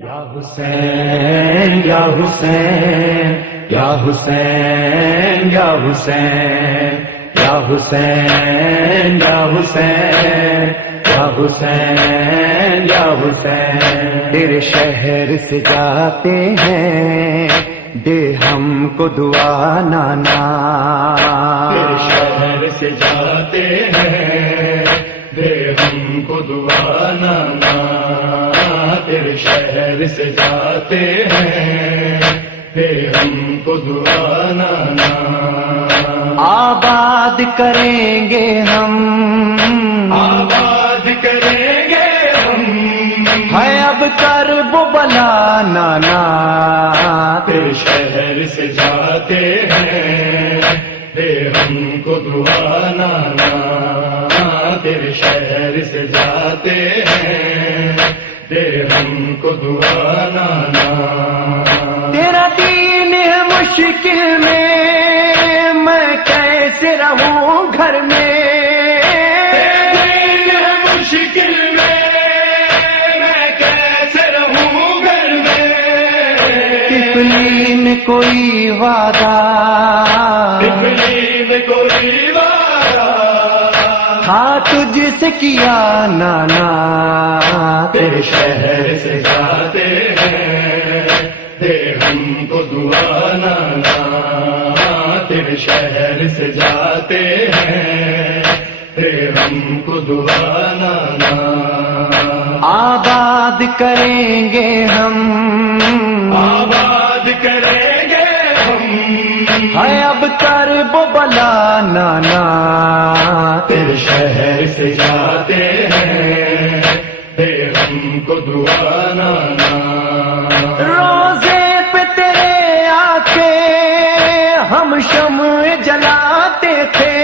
یا حسین یا حسین یا حسین یا حسین یا حسین یا حسین یا حسین یا حسین تیرے شہر سے جاتے ہیں دے ہم کو دعا نانا، تیرے شہر سے جاتے ہیں دے ہم کو دعا نانا، تیرے شہر سے جاتے ہیں دے ہم کو دعا نانا، آباد کریں گے ہم، آباد کریں گے ہم، ہے اب کرب و بلا نانا، تیرے شہر سے جاتے ہیں دے ہم کو دعا نانا، تیرے شہر سے جاتے ہیں دے ہم کو دعا نانا، تیرا دین ہے مشکل میں میں کیسے رہوں گھر میں، تیرا دین ہے مشکل میں میں کیسے رہوں گھر میں، تفلین کوئی وعدہ، تفلین کوئی وعدہ ہاں تجھ سے کیا نانا، تیرے شہر سے جاتے ہیں دے ہم کو دعا نانا، تیرے شہر سے جاتے ہیں دے ہم کو دعا نانا، آباد کریں گے ہم، آباد کریں گے ہم، ہے اب کرب و بلا نانا، تیرے شہر سے جاتے ہیں دے ہم کو دعا نانا، روزے پہ تیرے آ کے ہم شمع جلاتے تھے،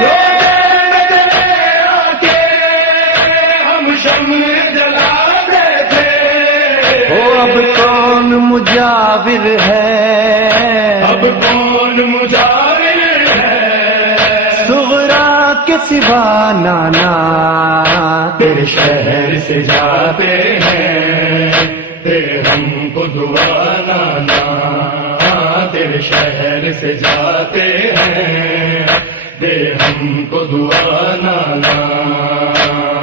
روزے پہ تیرے آ کے ہم شمع جلاتے تھے، اب کون مجاور ہے، اب کون مجاور ہے صغرا کے سوا نانا، تیرے شہر سے جاتے ہیں دے ہم کو دعا نانا، تیرے شہر سے جاتے ہیں دے ہم کو دعا نانا،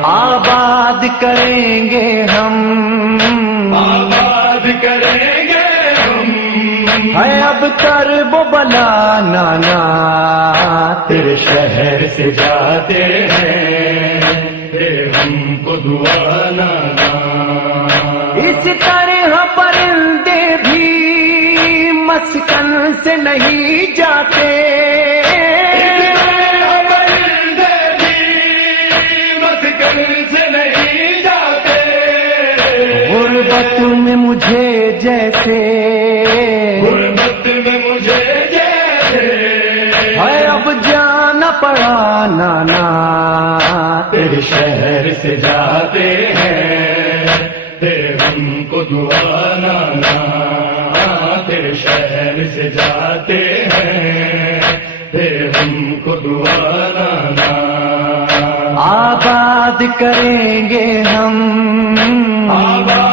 آباد کریں گے ہم، آباد کریں گے ہم، ہے اب کرب و بلا نانا، تیرے شہر سے جاتے ہیں دے ہم کو دعا نانا، اس طرح پرندے بھی مسکن سے نہیں جاتے، پرندے بھی مسکن سے نہیں جاتے، غربت میں مجھے جیسے، غربت میں مجھے جیسے ہے اب جانا پڑا نانا، تیرے شہر سے جاتے ہیں دے ہم کو دعا نانا، تیرے شہر سے جاتے ہیں دے ہم کو دعا نانا، آباد کریں گے ہم، آباد